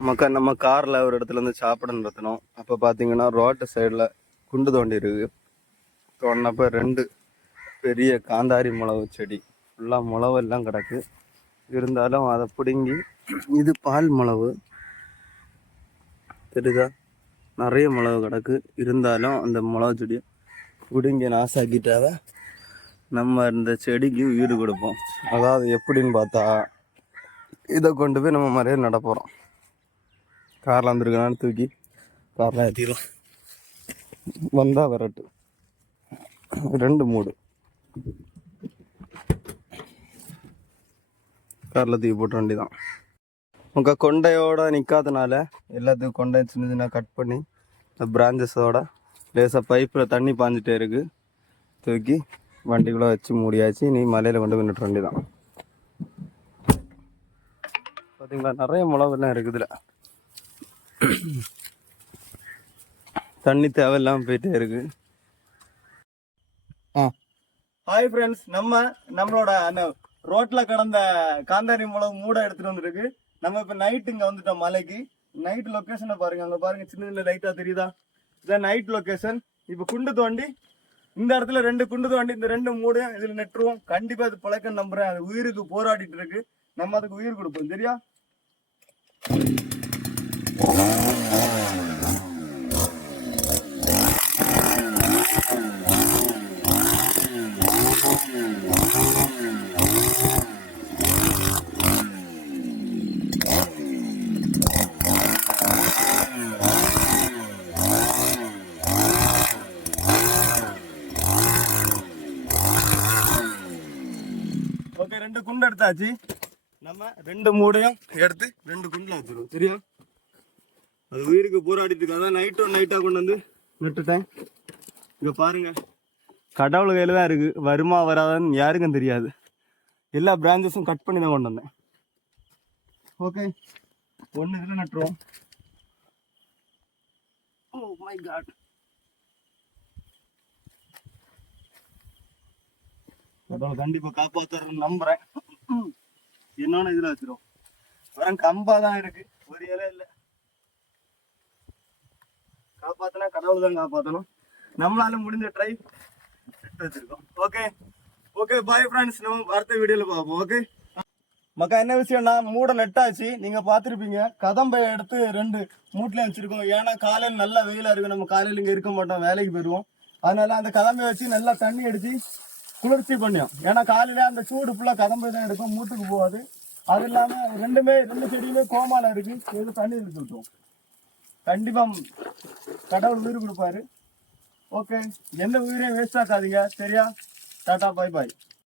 நமக்கு நம்ம காரில் ஒரு இடத்துல இருந்து சாப்பிட நிறுத்தினோம் அப்போ பார்த்தீங்கன்னா ரோட்டு சைடில் குண்டு தோண்டி இருக்கு. தோண்டினப்ப ரெண்டு பெரிய காந்தாரி மிளகு செடி. ஃபுல்லாக மிளகு எல்லாம் கிடக்கு. இருந்தாலும் அதை பிடுங்கி இது பால் மிளவு தெரியுதா? நிறைய மிளகு கிடக்கு. இருந்தாலும் அந்த மிளகு செடியை பிடுங்கி நாசாக்கிட்டாவ நம்ம இந்த செடிக்கு ஈடு கொடுப்போம். அதாவது எப்படின்னு பார்த்தா இதை கொண்டு போய் நம்ம மறைய நடப்போகிறோம் காரில் வந்துருக்கனான்னு தூக்கி காரில் ஏற்றிடலாம் வந்தால் வரட்டு ரெண்டு மூடு. காரில் தூக்கி போட்ட வேண்டியதான் உங்கள் கொண்டையோட நிற்காதனால எல்லாத்துக்கும் கொண்டை சின்ன சின்ன கட் பண்ணி இந்த பிரான்ச்சஸோட லேசாக பைப்பில் தண்ணி பாஞ்சிட்டே இருக்கு. தூக்கி வண்டிக்குள்ளே வச்சு மூடியாச்சு. நீ மலையில் கொண்டு போய் நிறுத்த வேண்டியதான் பார்த்தீங்களா நிறைய மிளகுலாம் இருக்குதுல. தண்ணி தேவையில்லாமல் போயிட்டே இருக்கு. ஆ. ஹாய் ஃப்ரெண்ட்ஸ் நம்ம நம்மளோட அந்த ரோட்ல கடந்த காந்தாரி மிளகு மூட எடுத்துட்டு வந்திருக்கு. நம்ம இப்ப நைட் இங்க வந்துட்டோம் மலைக்கு. நைட் லொகேஷனை பாருங்க அங்க பாருங்க சின்ன சின்ன லைட்டா தெரியுதா? இதான் நைட் லொகேஷன் இப்ப குண்டு தோண்டி இந்த இடத்துல ரெண்டு குண்டு தோண்டி இந்த ரெண்டு மூடையும் இதுல நெட்டுருவோம். கண்டிப்பா அது பழக்கம் நம்புறேன். அது உயிருக்கு போராடிட்டு இருக்கு. நம்ம அதுக்கு உயிர் கொடுப்போம் சரியா? ஓகே ரெண்டு குண்டு எடுத்தாச்சு. நம்ம ரெண்டு மூடையும் எடுத்து ரெண்டு குண்டில் வச்சிருவோம். சரியா? அது உயிருக்கு போராடிட்டு இருக்கு அதான் நைட்டும் நைட்டாக கொண்டு வந்து நட்டுட்டேன் இங்கே பாருங்க. கடவுள் கையில் தான் இருக்கு. வருமா வராதான்னு யாருக்கும் தெரியாது. எல்லா பிரான்ச்சஸும் கட் பண்ணி தான் கொண்டு வந்தேன். ஓகே ஒன்று இதில் நட்டுருவோம். ஓ மை காட் கடவுள் கண்டிப்பா காப்பாத்துறேன்னு நம்புறேன். என்னன்னு இதுல வச்சிருவோம். வரம் கம்பா தான் இருக்கு. ஒரு இலை இல்லை. காப்பாத்தினா கடவுள் தான் காப்பாத்தணும். நம்மளால முடிஞ்ச ட்ரை வச்சிருக்கோம். ஓகே ஓகே பாய் ஃப்ரெண்ட்ஸ் நம்ம அடுத்த வீடியோல பார்ப்போம். ஓகே மக்கா என்ன விஷயம்னா மூட நெட்டாச்சு. நீங்க பாத்திருப்பீங்க கதம்பை எடுத்து ரெண்டு மூட்ல வச்சிருக்கோம். ஏன்னா காலையில் நல்ல வெயிலா இருக்கும் நம்ம காலையில இங்க இருக்க மாட்டோம். வேலைக்கு போயிடுவோம் அதனால அந்த கதம்பை வச்சு நல்லா தண்ணி அடிச்சு குளிர்ச்சி பண்ணியும் ஏன்னா காலையில அந்த சூடு ஃபுல்லா கதம்பை தான் எடுக்கும். மூட்டுக்கு போகாது. அது இல்லாம ரெண்டுமே ரெண்டு செடியுமே கோமால இருக்கு. எது தண்ணி எடுத்து விட்டுரும் கண்டிப்பாக கடவுள் உயிர் கொடுப்பாரு. ஓகே எந்த உயிரையும் வேஸ்ட் ஆக்காதீங்க. சரியா? டாட்டா பாய் பாய்